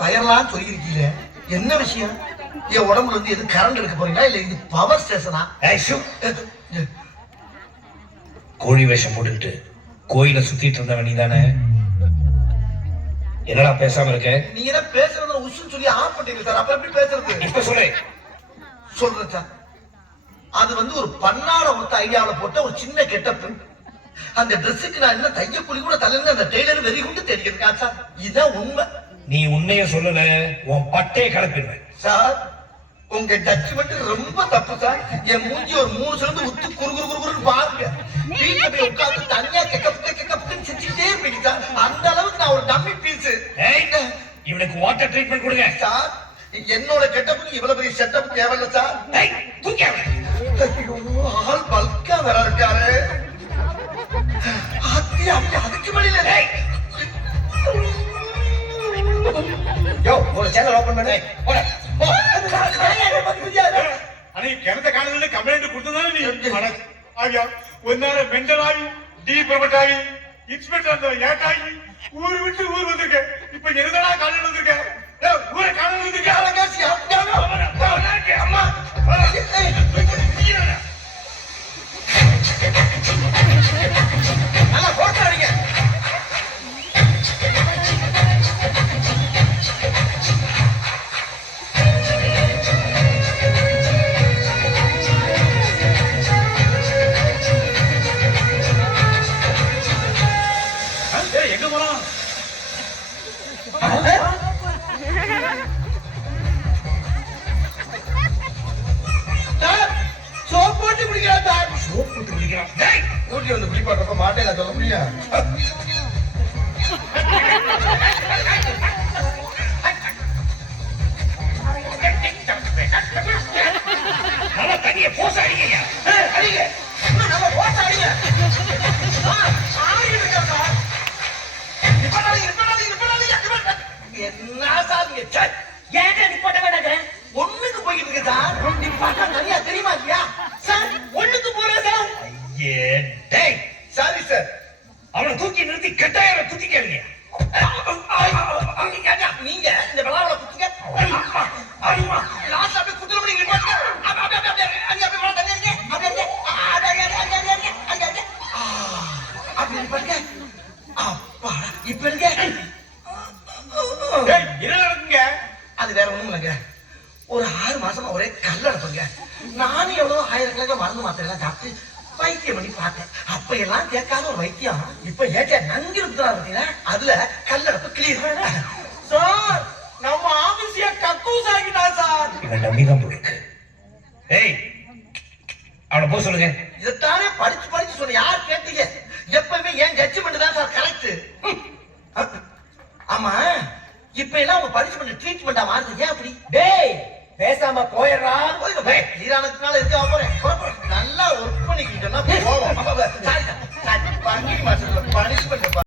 பயர்லாம் சொல்லியிருக்கீங்க, என்ன விஷயம்? என் உடம்புல இருந்து எது கரண்ட் எடுக்க போறீங்களா இல்ல இது பவர் ஸ்டேஷனா? கோழி வேஷம் போட்டுக்கிட்டு கோயில சுத்திட்டு இருந்தவன் நீதானே? என்னடா பேசாம இருக்க? நீங்க என்ன பேசுறத உசுன்னு சொல்லி ஆஃப் பண்ணிட்டீங்க சார். அப்ப எப்படி பேசுறது? இப்ப சொல்லு. சொல்றேன் சார். அது வந்து ஒரு பன்னாட ஒருத்த ஐடியாவில் போட்ட ஒரு சின்ன கெட்டப். அந்த ட்ரெஸ்ஸுக்கு நான் என்ன தையக்கூலி கூட தலையில அந்த டெய்லர் வெறி கொண்டு தெரிஞ்சிருக்கா சார். இதான் உண்மை. நீ உண்மைய சொல்லல, உன் பட்டே கலப்பிடுவேன் சார். உங்க ஜட்ஜ்மெண்ட் ரொம்ப தப்பு சார். என் மூஞ்சி ஒரு 3 சேர்ந்து உத்து குறுகுறுன்னு பாருங்க. வீட்டுல போய் உட்கார்ந்து தனியா கெக்கப்புன்னு சிரிச்சுட்டே இருப்பீங்க சார். அந்த அளவுக்கு நான் ஒரு டம்மி பீஸ். இவனுக்கு வாட்டர் ட்ரீட்மெண்ட் கொடுங்க சார். என்னோட கெட்டப்புக்கு இவ்வளவு பெரிய செட்டப் தேவையில்ல சார். ஆள் பல்கா வேற இருக்காரு. அதுக்கு வெளியில ஒரு சேனல் ஓபன் பண்ணு. കിണത്തെ കാണുന്നതിന് കംപ്ലൈന്റ് കൊടുത്തതാണ് നീ ആകിയ ഒന്നാറ് മെന്റലായി ഡീപ്രമട്ടായി ഇൻസ്പെക്ടർ ഏട്ടായി ஊர் விட்டு ஊர் வந்திருக்க. இப்ப எதுனா காலையில வந்திருக்க. ஊரை காலையில வந்திருக்க. அம்மா நல்லா போட்டாடிங்க. எங்க போறோம்? சோப் போட்டு குடிக்கிறான் சார். சோப் போட்டு குடிக்கிறான். ஊட்டி வந்து குளிப்பாட்டப்ப மாட்டேல சொல்ல முடியும். நல்லா தண்ணியை போச அடிங்க. அடிங்க. நம்ம போட்டு அடிங்க. என்ன சார் நீங்க? ஏன் நிப்பாட்ட வேண்டாங்க? ஒண்ணுக்கு போயிட்டு இருக்க சார். நிப்பாட்ட தனியா தெரியுமா இல்லையா சார்? ஒண்ணுக்கு போறேன் சார். ஐயே டேய், சாரி சார். அவனை தூக்கி நிறுத்தி கட்டாயம் குத்தி கேளுங்க. நீங்க இந்த விழாவில குத்திக்க. அம்மா லாஸ்ட் அப்படியே குத்துற முடியும். நிப்பாட்டுங்க. அங்க அப்படியே விழா தண்ணி இருக்கு. அப்படியே நிப்பாட்டுங்க. அப்பா இப்ப இருக்க. என்ன நடக்குங்க? அது வேற ஒண்ணும் இல்லைங்க. ஒரு 6 மாசமா ஒரே கல்லடப்புங்க. நானும் எவ்வளவு ஆயிரக்கணக்கில் மருந்து மாத்திரைலாம் சாப்பிட்டு வைத்தியம் பண்ணி பார்த்தேன். அப்ப எல்லாம் கேட்காத ஒரு வைத்தியம் இப்ப ஏற்ற நங்கி இருக்குதா? அதுல கல்லடப்பு கிளியர் சார். நம்ம ஆபீஸியா கக்கூஸ் ஆகிட்டா சார். இவன் நம்பிதான் போயிருக்கு. ஏய், அவனை போக சொல்லுங்க. இதைத்தானே படிச்சு சொன்ன. யார் கேட்டீங்க? எப்பவுமே ஏன் ஜட்ஜ்மெண்ட் தான் சார் கரெக்ட். ஆமா, இப்ப எல்லாம் உங்க பனிஷ்மெண்ட் ட்ரீட்மெண்டா மாறுது. ஏன் அப்படி? டேய் பேசாம போயிடுறா. லீரானதுனால இருக்க போறேன். நல்லா ஒர்க் பண்ணிக்கிட்டோம்னா போவோம்.